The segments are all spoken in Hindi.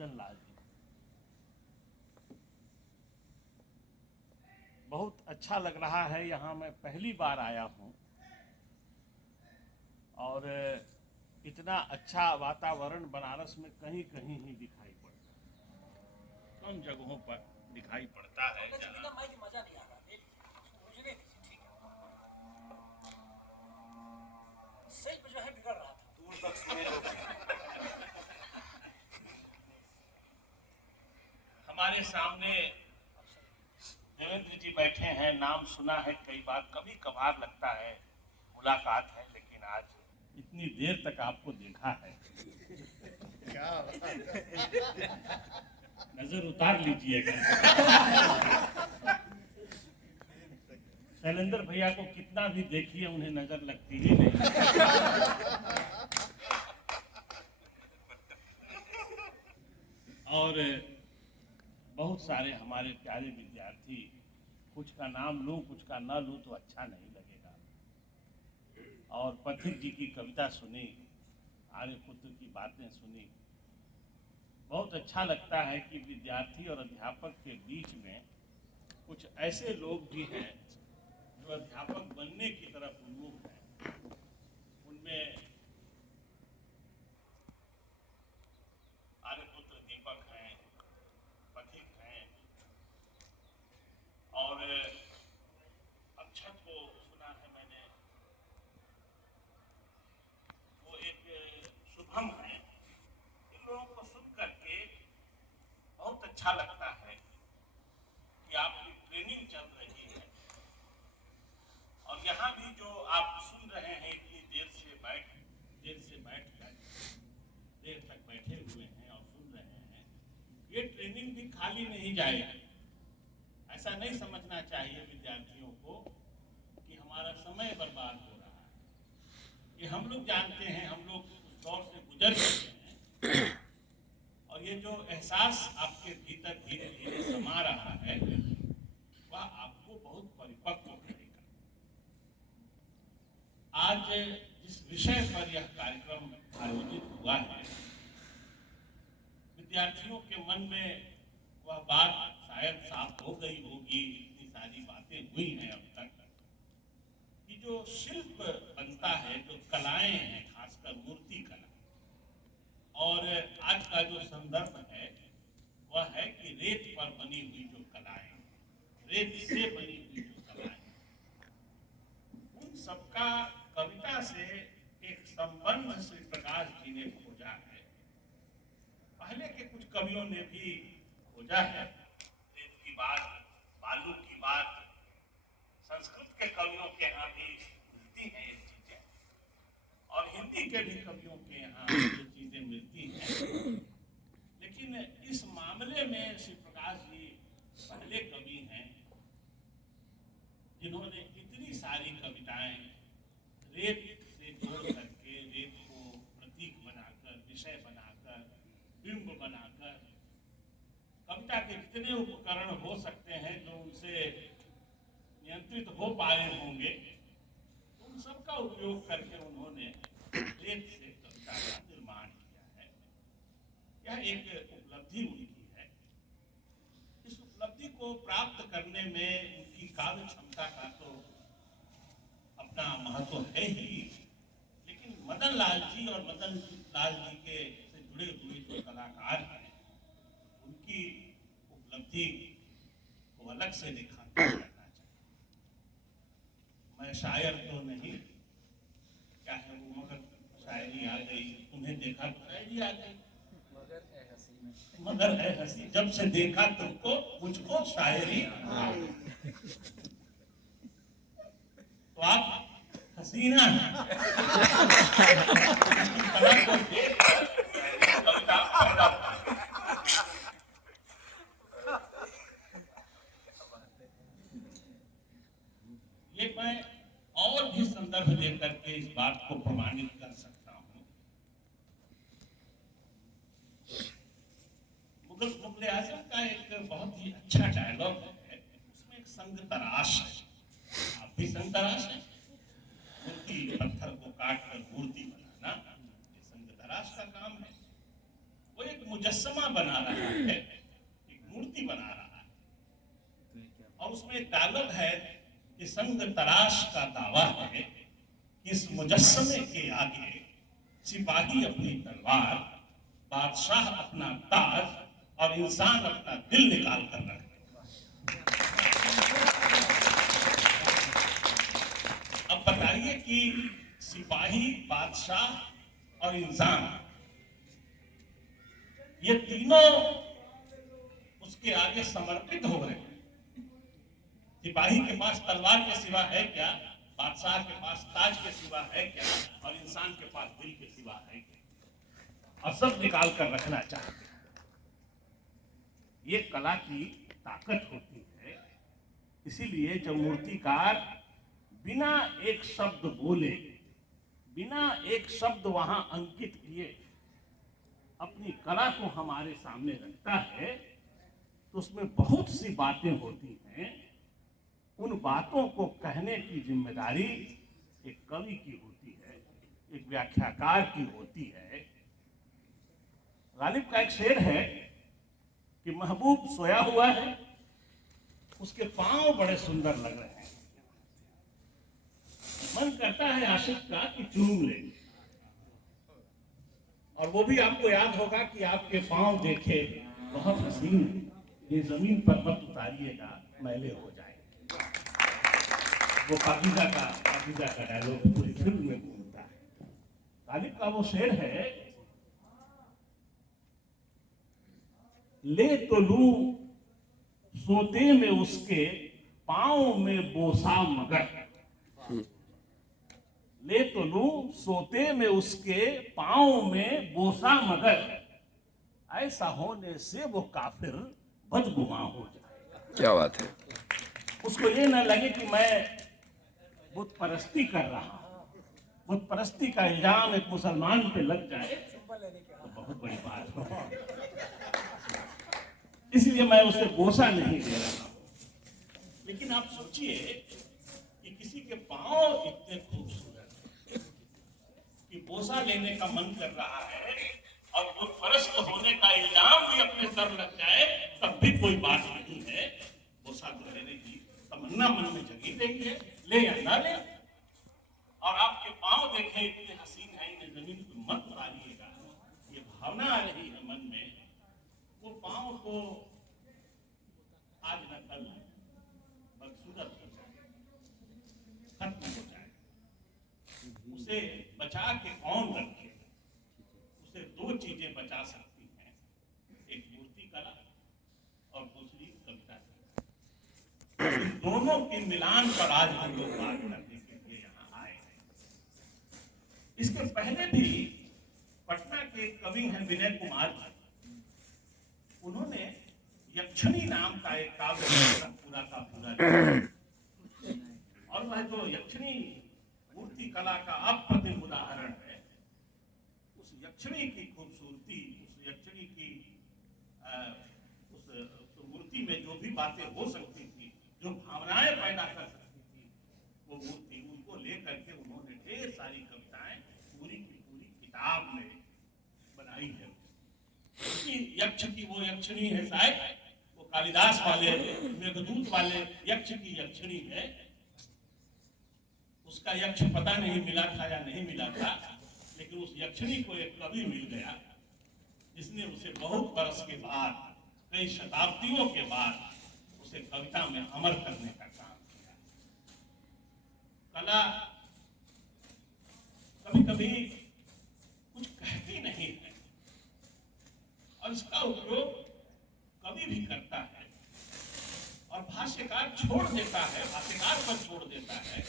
मदन लाल जी। बहुत अच्छा लग रहा है, यहाँ मैं पहली बार आया हूँ और इतना अच्छा वातावरण बनारस में कहीं कहीं ही दिखाई पड़ता है, कम जगहों पर दिखाई पड़ता है। मजा नहीं आ रहा, शिल्प जो है बिगड़ रहा था, दूर तक सुने लोग। हमारे सामने देवेंद्र जी बैठे हैं, नाम सुना है कई बार, कभी कभार लगता है मुलाकात है, लेकिन आज इतनी देर तक आपको देखा है। क्या नजर उतार लीजिएगा। शैलेंद्र भैया को कितना भी देखिए उन्हें नजर लगती ही नहीं। और बहुत सारे हमारे प्यारे विद्यार्थी, कुछ का नाम लूं कुछ का न लूं तो अच्छा नहीं लगेगा। और पथिक जी की कविता सुनी, आर्यपुत्र की बातें सुनी, बहुत अच्छा लगता है कि विद्यार्थी और अध्यापक के बीच में कुछ ऐसे लोग भी हैं जो अध्यापक बनने की तरफ उन्मुख हैं। उनमें आर्यपुत्र दीपक हैं, पथिक हैं, और अक्षत को सुना है मैंने, वो एक शुभम है। इन लोगों को सुन करके बहुत अच्छा लगता है कि आपकी ट्रेनिंग चल रही है और यहाँ भी जो आप सुन रहे हैं इतनी देर तक बैठे हुए हैं और सुन रहे हैं, ये ट्रेनिंग भी खाली नहीं जाएगी। ऐसा नहीं समझना चाहिए विद्यार्थियों को कि हमारा समय बर्बाद हो रहा है। ये हम लोग जानते हैं, हम लोग उस दौर से गुजर चुके हैं और ये जो एहसास आपके भीतर धीरे धीरे समा रहा है वह आपको बहुत परिपक्व करेगा। आज जिस विषय पर यह कार्यक्रम आयोजित हुआ है, विद्यार्थियों के मन में वह बात शायद साफ हो गई होगी, इतनी सारी बातें हुई हैं अब तक, कि जो शिल्प बनता है, जो कलाएं हैं, खासकर मूर्ति कला, और आज का जो संदर्भ है वह है कि रेत पर बनी हुई जो कलाएं, रेत से बनी हुई जो कलाएं, उन सबका कविता से एक संबंध श्री प्रकाश जी ने खोजा है। पहले के कुछ कवियों ने भी खोजा है, रेत की बात, बालू की बात, संस्कृत के कवियों के यहाँ भी मिलती हैं ये चीजें, और हिंदी के भी कवियों के यहाँ ये चीजें मिलती हैं। लेकिन इस मामले में श्री प्रकाश जी पहले कवि हैं जिन्होंने इतनी सारी कविताएं रेत से जोड़ करके, रेत को प्रतीक बनाकर, विषय बनाकर, बिंब बनाकर, कविता के जितने उपकरण हो सकते हैं जो उनसे नियंत्रित हो पाए होंगे, उन सब का उपयोग करके उन्होंने रेत से कविता का निर्माण किया है। यह एक उपलब्धि उनकी है। इस उपलब्धि को प्राप्त करने में उनकी काव्य क्षमता का तो अपना महत्व है ही, लेकिन मदन लाल जी और मदन लाल जी के से जुड़े हुए जो कलाकार हैं, उनकी उपलब्धि को अलग से दिखाना करना चाहिए। मैं शायर तो नहीं, क्या है वो, मगर शायरी आ गई, तुम्हें देखा तो शायरी आ गई, मगर है हंसी, जब से देखा तुमको मुझको शायरी आ गई। तो आप हसीना है, कला को देख कविता पैदा होती है। ये मैं और भी संदर्भ लेकर के इस बात को प्रमाणित कर सकता हूँ। मुगल आजम का एक बहुत ही अच्छा डायलॉग है, उसमें एक संग तराश है। आप भी संग तराश है, मूर्ति पत्थर को काट कर मूर्ति बनाना, ये संग तराश का काम है। वो एक मुजस्समा बना रहा है, एक मूर्ति बना रहा है, और उसमें एक डायलॉग है कि संग तराश का दावा है कि इस मुजस्समे के आगे सिपाही अपनी तलवार, बादशाह अपना ताज और इंसान अपना दिल निकाल कर रखे। अब बताइए कि सिपाही, बादशाह और इंसान, ये तीनों उसके आगे समर्पित हो रहे हैं। सिपाही के पास तलवार के सिवा है क्या, बादशाह के पास ताज के सिवा है क्या, और इंसान के पास दिल के सिवा है क्या, और सब निकाल कर रखना चाहते हैं। ये कला की ताकत होती है। इसीलिए जब मूर्तिकार बिना एक शब्द बोले, बिना एक शब्द वहां अंकित किए अपनी कला को हमारे सामने रखता है, तो उसमें बहुत सी बातें होती हैं। उन बातों को कहने की जिम्मेदारी एक कवि की होती है, एक व्याख्याकार की होती है। गालिब का एक शेर है कि महबूब सोया हुआ है, उसके पांव बड़े सुंदर लग रहे हैं, मन करता है आशिक का कि चूम ले। और वो भी आपको याद होगा कि आपके पांव देखे बहुत हसीन, ये जमीन पर मत उतारिएगा, मैले हो जाएंगे। वो पाकीज़ा का डायलॉग पूरी फिल्म में घूमता है। गालिब का वो शेर है, ले तो लूं सोते में उसके पांव में बोसा मगर, ले तो लूं सोते में उसके पांव में बोसा मगर, ऐसा होने से वो काफिर बदगुमा हो जाएगा। क्या बात है। उसको ये न लगे कि मैं बुत परस्ती कर रहा हूं, बुत परस्ती का इल्जाम एक मुसलमान पे लग जाए तो बहुत बड़ी बात हो। इसलिए मैं उसे बोसा नहीं दे रहा हूं। लेकिन आप सोचिए कि किसी के पांव इतने खूबसूरत कि बोसा लेने का मन कर रहा है, और वो परस्त होने का इल्जाम भी अपने सर लग जाए, तब भी कोई बात नहीं है। बोसा तो लेने की तमन्ना मन में जगी रही है, ले या ना ले। और आपके पांव देखें इतने हसीन है, इन्हें जमीन पर मत उतारिएगा, ये भावना आ रही है मन में। वो पांव को आज न कल बदसूरत हो जाए, खत्म हो जाए, उसे बचा के कौन रखे? उसे दो चीजें बचा सकती हैं, एक मूर्ति कला और दूसरी कविता कला। इन दोनों के मिलान पर आज हम लोग बात करने के लिए यहाँ आए हैं। इसके पहले भी पटना के कवि हैं विनय कुमार जी, उन्होंने यक्षिणी नाम का एक काव्य पूरा का पूरा लिखा, और वह जो यक्षिणी मूर्ति कला का अप्रतिम उदाहरण है। उस यक्षिणी की खूबसूरती, उस यक्षिणी की उस मूर्ति में जो भी बातें हो सकती थी, जो भावनाएं पैदा कर सकती थी, वो मूर्ति, उनको लेकर के उन्होंने ढेर सारी कविताएं पूरी की पूरी किताब में बनाई है। यक्ष की वो यक्षिणी है, शायद वो कालिदास वाले मेघदूत वाले यक्ष की यक्षिणी है। उसका यक्ष पता नहीं मिला था या नहीं मिला था, लेकिन उस यक्षिणी को एक कवि मिल गया जिसने उसे बहुत बरस के बाद, कई शताब्दियों के बाद उसे कविता में अमर करने का काम किया। कला कभी कभी कुछ कहती नहीं है, और इसका उपयोग कवि भी करता है, और भाष्यकार छोड़ देता है, भाष्यकार पर छोड़ देता है।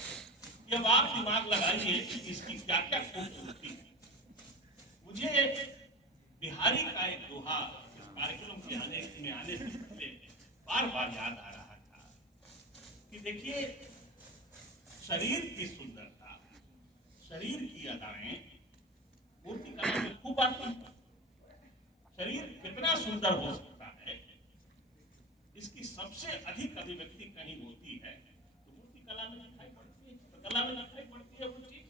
जब आप दिमाग लगाइए इसकी क्या क्या खूबसूरती है। मुझे बिहारी का एक दोहा इस कार्यक्रम के आने से पहले बार बार याद आ रहा था कि देखिए, शरीर की सुंदरता, शरीर की अदाएं मूर्ति कला में खूब आती है। शरीर कितना सुंदर हो सकता है, इसकी सबसे अधिक अभिव्यक्ति कहीं होती है तो मूर्ति कला में दिखाई पड़ती है, चित्रकला में दिखाई पड़ती है। वो चीज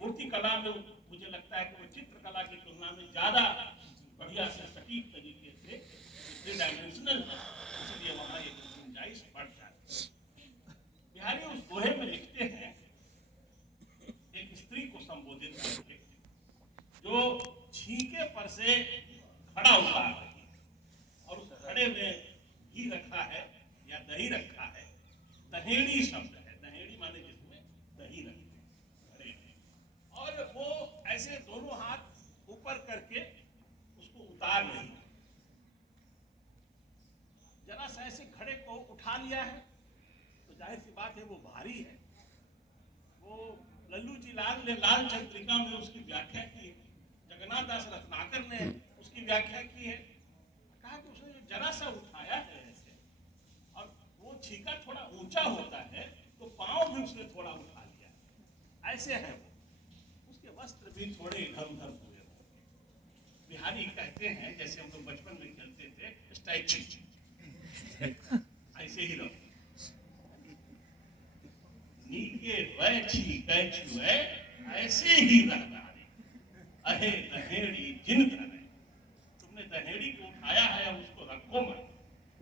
मूर्ति कला में मुझे लगता है कि वो चित्रकला की तुलना में ज्यादा बढ़िया से सटीक से खड़ा उतार रही है और उस खड़े में घी रखा है या दही रखा है। दहेड़ी शब्द है, दहेड़ी माने जिसमें दही रखते खड़े में, और वो ऐसे दोनों हाथ ऊपर करके उसको उतार रही है। जरा सा ऐसे घड़े को उठा लिया है तो जाहिर सी बात है वो भारी है। वो लल्लू जी लाल ने लाल चंद्रिका में उसकी व्याख्या की है, जगन्नाथ दास रत्नाकर ने उसकी व्याख्या की है। कहा कि उसने जरा सा उठाया है ऐसे, और वो छीका थोड़ा ऊंचा होता है तो पांव भी उसने थोड़ा उठा लिया, ऐसे है वो। उसके वस्त्र भी थोड़े इधर उधर हुए। बिहारी कहते हैं जैसे हम लोग बचपन में खेलते थे स्टैचू, ऐसे ही रहो। नीके वैछी कैचु है ऐसे ही रहना रे, अहे दहेड़ी जिन धरे। तुमने दहेड़ी को उठाया है, अब उसको रखो मत,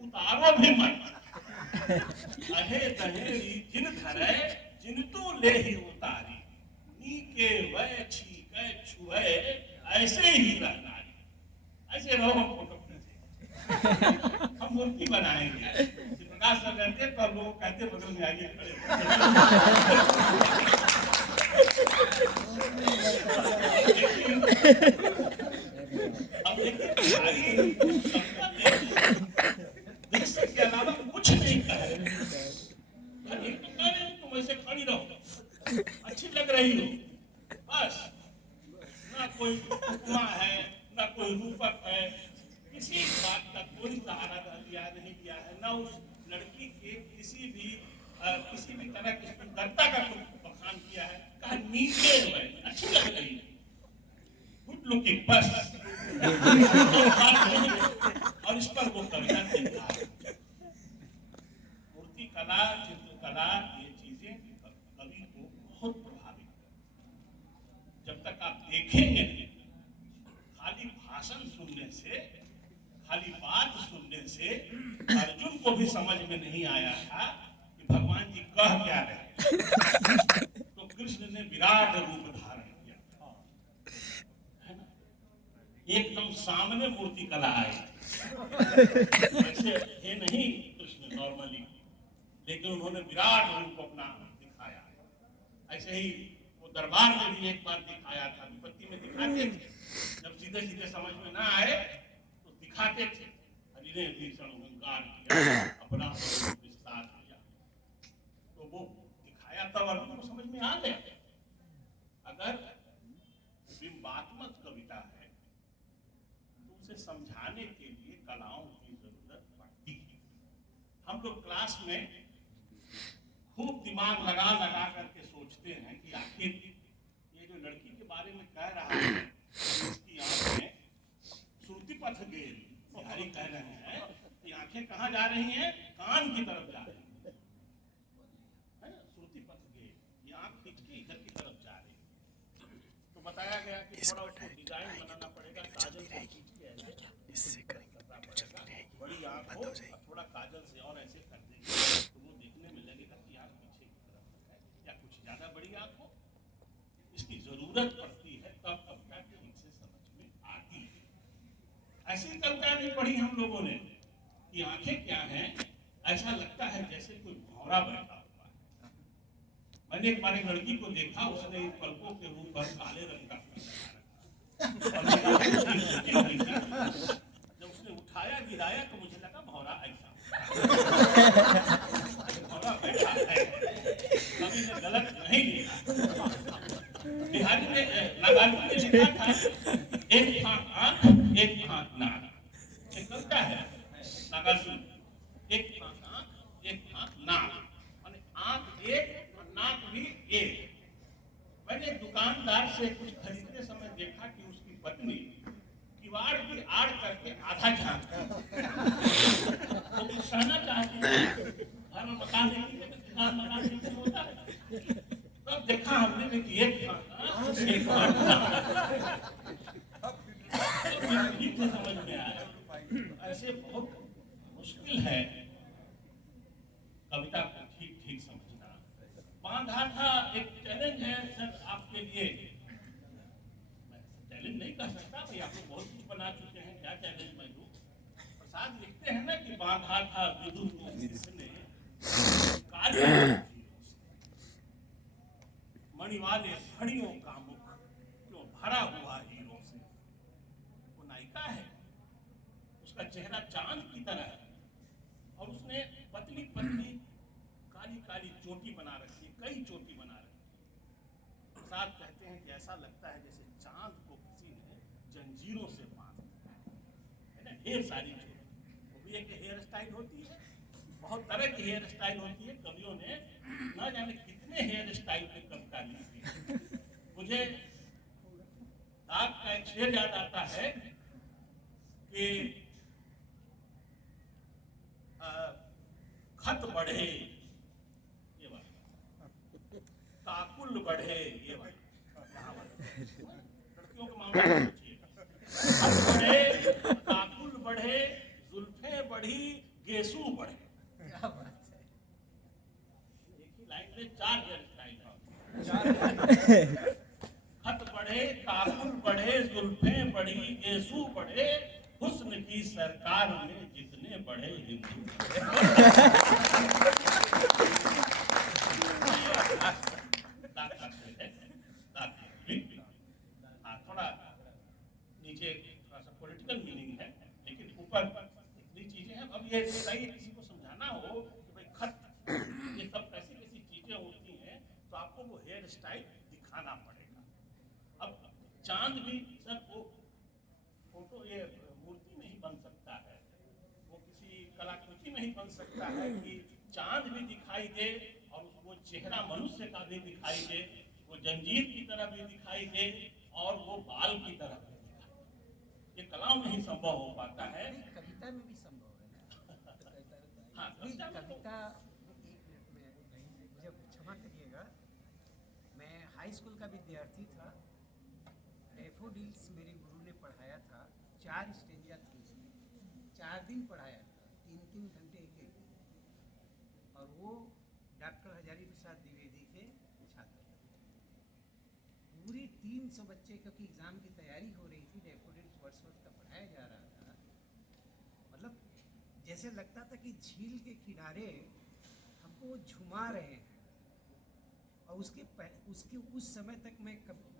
उतारो भी मत। अहे दहेड़ी जिन धरे जिन तो ले ही उतारी, नीके वैछी कैचु है ऐसे ही रहना रे। ऐसे रहो। हम फोटो हम मूर्ति बनाएंगे, प्रकाश कर रहते तो हम लोग कहते बगल में आइए खड़े। अब दृश्य के अलावा कुछ नहीं कह रहे। एक तो कह रहे तुम ऐसे खड़ी रहो, अच्छी लग रही हो, बस। ना कोई उपमा है, ना कोई रूपक है, किसी बात का कोई सहारा नहीं दिया है, ना उस लड़की के किसी भी तरह की सुंदरता का कुछ बखान किया है। कहा नीचे है, अच्छी लग रही है, गुड लुकिंग, बस। और इस पर वो कविता लिखा है। मूर्ति कला, चित्रकला, ये चीजें कवि को बहुत प्रभावित करती। जब तक आप देखेंगे खाली भाषण सुनने से, खाली बात सुनने से अर्जुन को भी समझ में नहीं आया था कि भगवान जी कह क्या रहे। तो कृष्ण ने विराट रूप धारण किया, है ना? एकदम सामने मूर्ति कला आई। ऐसे है नहीं कृष्ण नॉर्मली, लेकिन उन्होंने विराट रूप अपना दिखाया। ऐसे ही वो दरबार में भी एक बार दिखाया था, विपत्ति में दिखाते थे, जब सीधे सीधे समझ में ना आए दिखाते थे। हरि ने भीषण अहंकार किया, अपना विस्तार किया, तो वो दिखाया तब अर्जुन को समझ में आ गया। अगर बिंबात्मक कविता है तो उसे समझाने के लिए कलाओं की जरूरत पड़ती है। हम लोग क्लास में खूब दिमाग लगा लगा करके सोचते हैं कि आखिर ये जो लड़की के बारे में कह रहा है, इसकी आंख में श्रुति पथ गेल, बिहारी कह रहे हैं कि आंखें कहाँ जा रही हैं, कान की तरफ जा रही है ना, श्रुति पथ गेल, ये आंख खींच के इधर की तरफ जा रही है। तो बताया गया कि थोड़ा उसको डिजाइन बनाना पड़ेगा, काजल से खींच के ऐसे करना पड़ेगा, बड़ी आंख हो, थोड़ा काजल से और ऐसे कर देंगे तो वो देखने में लगेगा कि आंख पीछे की तरफ है या कुछ ज्यादा बड़ी आंख हो। इसकी जरूरत पड़ती है, तब कविता ठीक से समझ में आती है। ऐसी कविता नहीं पढ़ी हम लोगों ने कि आंखें क्या हैं, ऐसा लगता है जैसे कोई भौरा बैठा हुआ है। मैंने एक बार एक लड़की को देखा, उसने इन पलकों के ऊपर काले रंग का जब उसने उठाया गिराया तो मुझे लगा भौरा ऐसा भौरा बैठा है, कभी ने गलत नहीं लिखा। बिहारी ने नागालू ने लिखा था एक फांक आंख एक फांक नाक, एक कविता है नागालू, एक फांक आंख एक फांक नाक, माने आंख एक और नाक भी एक। मैंने एक दुकानदार से कुछ खरीदते समय देखा कि उसकी पत्नी किवाड़ की आड़ करके आधा झांक तो कुछ कहना चाहती है, घर में मकान देखी तो दुकान मकान देखी होता है। तब देखा हमने कि एक ठीक से समझ में आया। ऐसे बहुत मुश्किल है कविता को ठीक ठीक समझना। बांधा था एक चैलेंज है सर आपके लिए, मैं चैलेंज नहीं कर सकता भाई, आप लोग बहुत कुछ प्रसाद लिखते हैं ना कि बांधा था विदुर को किसने काली जंजीरों से, मणि वाले फड़ियों का मुख क्यों भरा हुआ हीरों से। वो नायिका है, उसका चेहरा चांद की तरह है और उसने पतली पतली काली काली चोटी बना रखी है, कई चोटी बना रखी है। प्रसाद कहते हैं कि ऐसा लगता है जैसे चांद को किसी ने जंजीरों से बांध दिया है ना। ढेर सारी चोटी, वो भी एक हेयर स्टाइल होती है, बहुत तरह की हेयर स्टाइल होती है। कवियों ने ना जाने कितने हेयर स्टाइल पे कविता लिखी है। मुझे दाग का एक शेर याद आता है कि खत बढ़े, ये वाला, काकुल बढ़े, ये वाला, लड़कियों के मामले में सोचिए, खत बढ़े, काकुल बढ़े, जुल्फें बढ़ी, गेसू बढ़े। क्या बात है। एक ही लाइन में 4 हेयर स्टाइल, खत बढ़े, काकुल बढ़े, जुल्फें बढ़ी, गेसू बढ़े, हुस्न की सरकार में जितने बढ़े हिंदू। थोड़ा नीचे थोड़ा सा पॉलिटिकल मीनिंग है, लेकिन ऊपर इतनी चीजें हैं। अब ये बताइए किसी को समझाना हो कि भाई खत, ये सब कैसी कैसी चीजें होती हैं, तो आपको वो हेयर स्टाइल दिखाना पड़ेगा। अब चांद भी सर वो फोटो, ये मूर्ति में ही बन सकता है, वो किसी कलाकृति में ही बन सकता है कि चांद भी दिखाई दे और वो चेहरा मनुष्य का भी दिखाई दे, वो जंजीर की तरह भी दिखाई दे और वो बाल की तरह भी दिखाई दे। ये कलाओं में ही संभव हो पाता है। कविता में भी संभव है ना। हाँ, नहीं, कविता में तो- कविता 1 मिनट में मुझे क्षमा करिएगा, मैं हाई स्कूल का विद्यार्थी था। डैफोडिल्स मेरे गुरु ने पढ़ाया था, 4 स्टेंजा थी, 4 दिन पढ़ाया था, 3-3 घंटे एक दिन। और वो डॉक्टर हजारी प्रसाद द्विवेदी के छात्र थे। पूरे 300 बच्चे, क्योंकि एग्ज़ाम की तैयारी हो रही थी, डैफोडिल्स वर्ड्सवर्थ का पढ़ाया जा रहा था। मतलब जैसे लगता था कि झील के किनारे हमको झुमा रहे हैं। और उसके उस समय तक मैं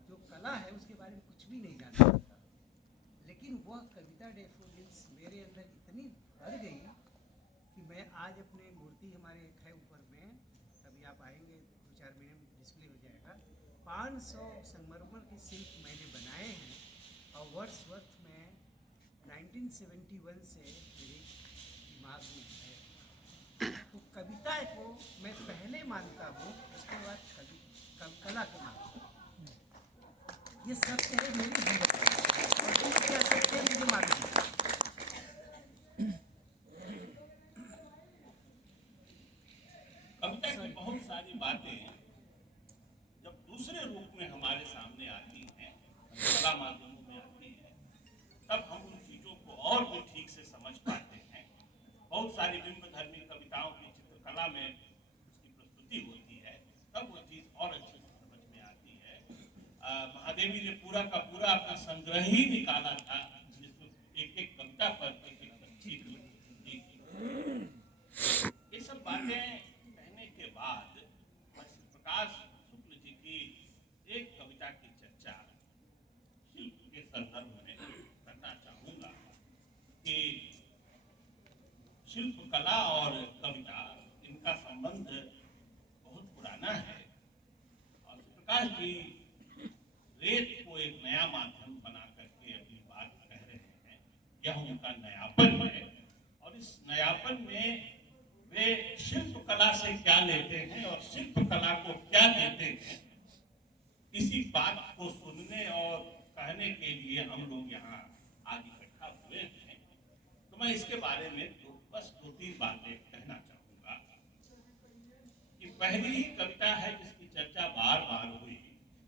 जो कला है उसके बारे में कुछ भी नहीं जानता था, लेकिन वह कविता डैफोडिल्स मेरे अंदर इतनी भर गई कि मैं आज अपने मूर्ति, हमारे एक है ऊपर में, कभी आप आएंगे 2-4 मिनट में डिस्प्ले हो जाएगा, 500 संगमरमर के शिल्प मैंने बनाए हैं। और वर्ड्सवर्थ में 1971 से मेरे दिमाग में है। तो कविता को मैं पहले मानता हूँ, उसके बाद कला को मानता हूँ। ये सत्य है मेरी जीवन का, और तुम क्या सत्य है मुझे मालूम है। कविता की बहुत सारी बातें जब दूसरे रूप में हमारे सामने आती हैं, कला माध्यमों में आती हैं, तब हम उन चीजों को और भी ठीक से समझ पाते हैं। बहुत सारी बिंबधर्मी कविताओं की चित्रकला में उसकी प्रस्तुति होती है, तब वो चीज और अच्छे से समझ में आती है। महादेवी ने पूरा का पूरा अपना संग्रह ही निकाला था, जिसमें एक एक कविता पर एक ये सब बातें कहने के बाद मैं प्रकाश शुक्ल जी की एक कविता की चर्चा शिल्प के संदर्भ में करना चाहूंगा कि शिल्प कला और कविता, इनका संबंध बहुत पुराना है। और प्रकाश जी रेत को एक नया माध्यम बना करके अपनी बात कह रहे हैं, यह उनका नयापन है। और इस नयापन में वे शिल्प कला से क्या लेते हैं और शिल्प कला को क्या देते हैं, इसी बात को सुनने और कहने के लिए हम लोग यहाँ आज इकट्ठा हुए हैं। तो मैं इसके बारे में बस 2-3 बातें कहना चाहूंगा कि पहली ही कविता है जिसकी चर्चा बार बार हुई,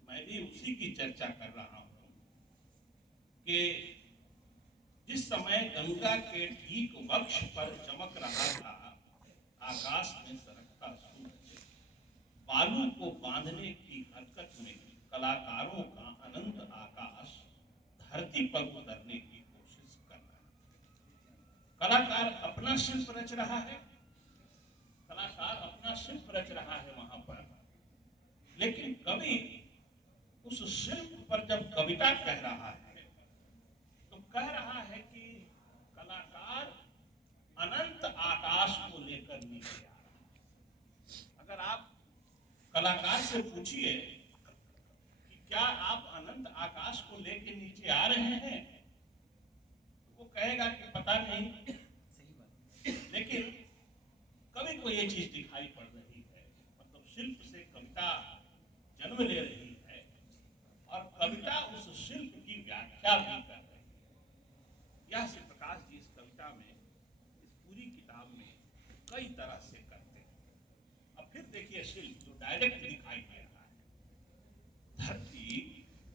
मैं भी उसी की चर्चा कर रहा हूँ कि जिस समय गंगा के ठीक वक्ष पर चमक रहा था आकाश में सरकता सूरज, बालू को बांधने की हरकत में कलाकारों का अनंत आकाश धरती पर उतरने की कोशिश कर रहा है। कला अपना शिल्प रच रहा है, कलाकार अपना शिल्प रच रहा है वहां पर, लेकिन कवि उस शिल्प पर जब कविता कह रहा है तो कह रहा है कि कलाकार अनंत आकाश को लेकर नीचे आ रहा है। अगर आप कलाकार से पूछिए कि क्या आप अनंत आकाश को लेकर नीचे आ रहे हैं, तो वो कहेगा कि पता नहीं, सही बात। लेकिन कवि को ये चीज दिखाई पड़ रही है, मतलब शिल्प से कविता जन्म ले रही है और कविता उस शिल्प की व्याख्या भी कर रही है। यह श्री प्रकाश जी इस कविता में, इस पूरी किताब में कई तरह से करते हैं। अब फिर देखिए शिल्प जो डायरेक्ट दिखाई दे रहा है, धरती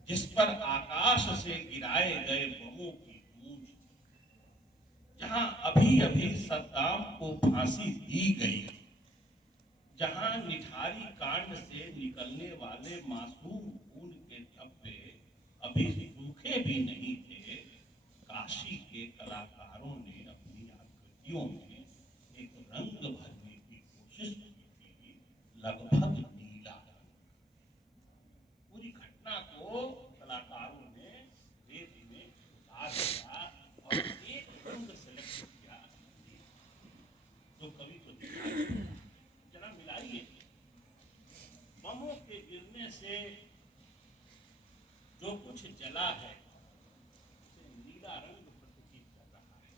जिस पर आकाश से गिराए गए बमों की गूंज, जहां अभी अभी सद्दाम को फांसी दी गई, जहां निठारी कांड से निकलने वाले मासूम खून के धब्बे अभी सूखे भी नहीं थे, काशी के कलाकारों ने अपनी आकृतियों में एक रंग भरने की कोशिश की थी, लगभग नीला रंग। पूरी घटना को कलाकारों ने रेत में उतार दिया और एक रंग सेलेक्ट किया जो कवि को दिखाई। जरा मिलाइए, बमों के गिरने से जो कुछ जला है उसे नीला रंग प्रतीत कर रहा है।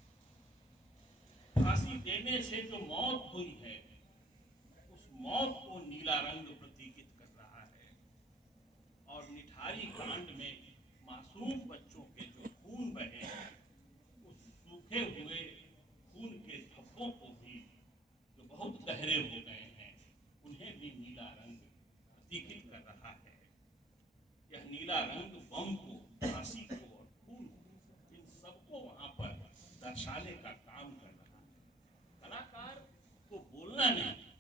फांसी देने से जो मौत हुई है उस मौत को नीला रंग प्रतीत कर रहा है, और निठारी कांड में मासूम बच्चों के जो खून बहे हैं उस सूखे हुए खून के धब्बों को भी जो बहुत गहरे हो गए हैं उन्हें भी नीला रंग प्रतीत कर रहा है। यह नीला रंग बम को, फांसी को और खून को, इन सबको वहां पर दर्शाने का काम कर रहा है। कलाकार को बोलना नहीं,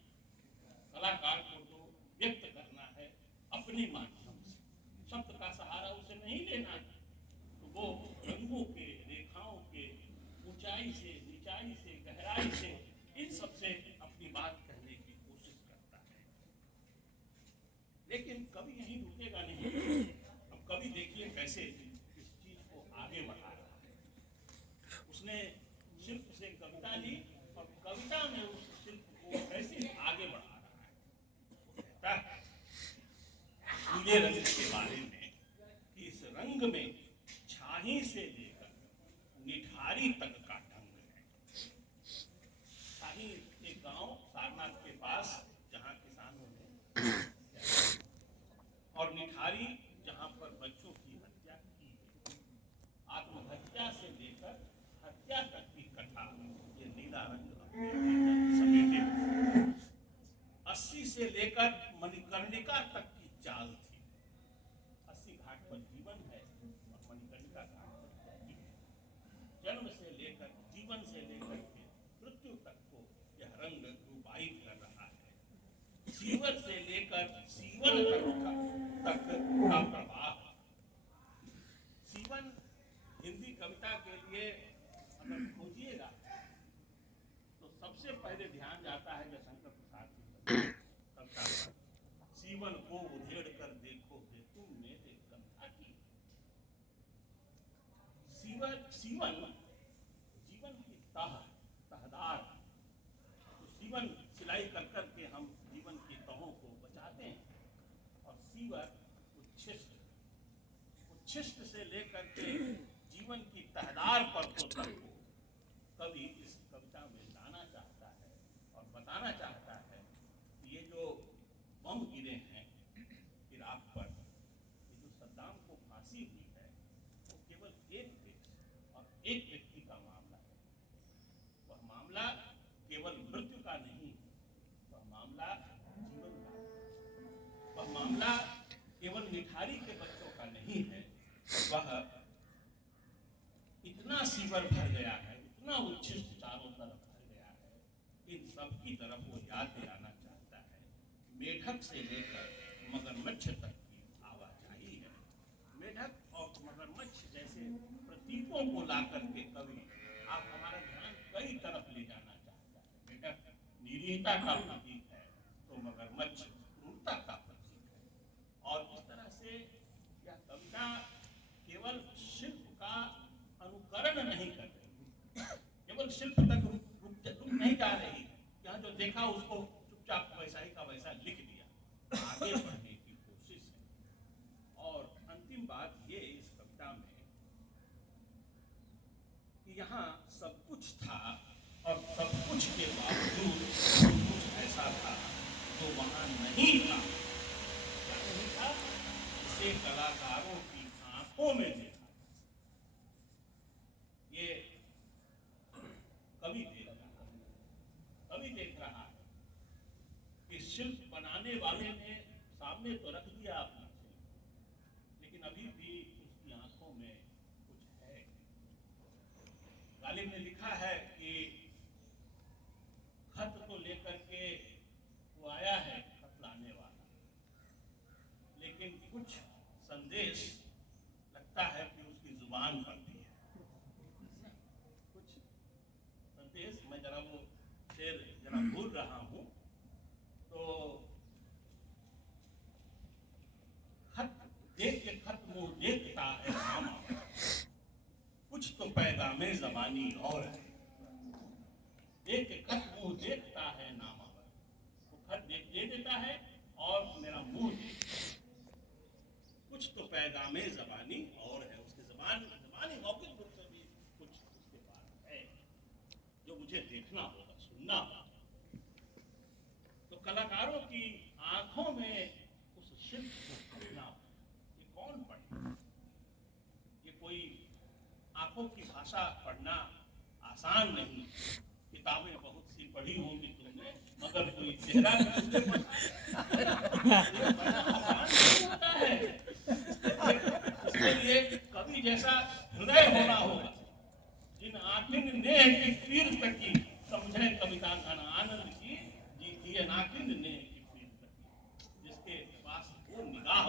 कलाकार को तो व्यक्त करना है अपने माध्यम से, शब्द का सहारा उसे नहीं लेना है। तो वो रंगों के, रेखाओं के, ऊंचाई से, नीचाई से, गहराई से, इन सब से अपनी बात कहने की कोशिश करता है। लेकिन कवि यहीं रुकेगा नहीं। अब कवि देखिए कैसे इस चीज को आगे बढ़ा रहा है। उसने शिल्प से कविता ली और कविता में उस शिल्प को कैसे आगे बढ़ा रहा है। वो कहता है नीले रंग के बारे में कि इस रंग में छाही से लेकर निठारी तक का ढंग है। छाही एक गांव सारनाथ के पास जहां किसानों ने, और निठारी जहां पर बच्चों की हत्या की गई, आत्महत्या से लेकर हत्या तक की कथा ये नीला रंग अपने भीतर समेटे हुए। 80 से लेकर मणिकर्णिका तक की चाल थी। 80 घाट पर जीवन है और मणिकर्णिका घाट पर मृत्यु है। जन्म से लेकर, जीवन से लेकर के मृत्यु तक को यह रंग रूपायित कर रहा है। जीवन से लेकर जीवन तक का प्रवाह। जीवन हिंदी कविता के लिए अगर खोजिएगा तो सबसे पहले ध्यान जाता है जयशंकर प्रसाद की कविता पर। जीवन को उधेड़ कर देखोगे तुमने एक कविता की। जीवन की तहदार, तो जीवन सिलाई कर करके हम जीवन की तहों को बचाते हैं। और सीवर उच्छिष्ट से लेकर के जीवन की तहदार पर तक को कवि इस कविता में लाना चाहता है और बताना चाहता है कि ये जो बम गिरे हैं इराक पर, ये जो सद्दाम को फांसी हुई है, वो केवल एक देश और एक व्यक्ति का मामला है। वह मामला केवल मृत्यु का नहीं, वह मामला जीवन का, वह मामला केवल निठारी के बच्चों का नहीं है। वह इतना सीवर भर गया है, इतना उच्छिष्ट चारों तरफ भर गया है, इन सब की तरफ वो याद दिलाना चाहता है। मेढक से लेकर मगरमच्छ तक की आवाजाही है। मेढक और मगरमच्छ जैसे प्रतीकों को ला करके कवि आप हमारा ध्यान कई तरफ ले जाना निर्जीवता का प्रतीक है तो मगरमच्छ क्रूरता का प्रतीक है। और इस तरह से यह कविता केवल शिल्प का अनुकरण नहीं कर रही, केवल शिल्प तक रुक नहीं जा रही, यहाँ जो देखा उसको चुपचाप वैसा ही का वैसा लिख दिया, आगे बढ़ने की कोशिश है। और अंतिम बात ये इस कविता में कि यहाँ सब कुछ था और सब कुछ के बावजूद कुछ ऐसा था जो वहाँ नहीं था। क्या नहीं था? इसे कलाकारों की आंखों में देखा। ये कवि देख रहा है, कवि देख रहा है कि शिल्प बनाने वाले ने सामने तो रख दिया अपना शिल्प, लेकिन अभी भी उसकी आंखों में कुछ है। गालिब ने लिखा है कि खत को लेकर के वो आया है, खत लाने वाला, लेकिन कुछ संदेश लगता है कि उसकी जुबान पर भी है। कुछ संदेश, मैं जरा वो शेर जरा भूल रहा हूँ, तो खत देख के खत मुंह देखता है नामा, कुछ तो पैगामे ज़बानी और है। देख के खत मुंह देखता है नामा, वो खत दे देता है और मेरा मुंह कुछ तो पैगामे ज़बानी और है। उसके ज़बानी मौखिक रूप से भी कुछ उसके पास है जो मुझे देखना होगा, सुनना होगा। तो कलाकारों की आंखों में उस शिल्प को पढ़ना, ये कौन पढ़े? ये कोई आंखों की भाषा पढ़ना आसान नहीं। किताबें बहुत सी पढ़ी होंगी तुमने, मगर कोई चेहरा नहीं आसान नहीं होता है। इसके लिए कवि जैसा हृदय होना होगा, जिन आखिन ने की पीर तकी, समझे कविता घन आनंद की, जी दिए नाखिन ने की पीर तकी, जिसके पास वो निगाह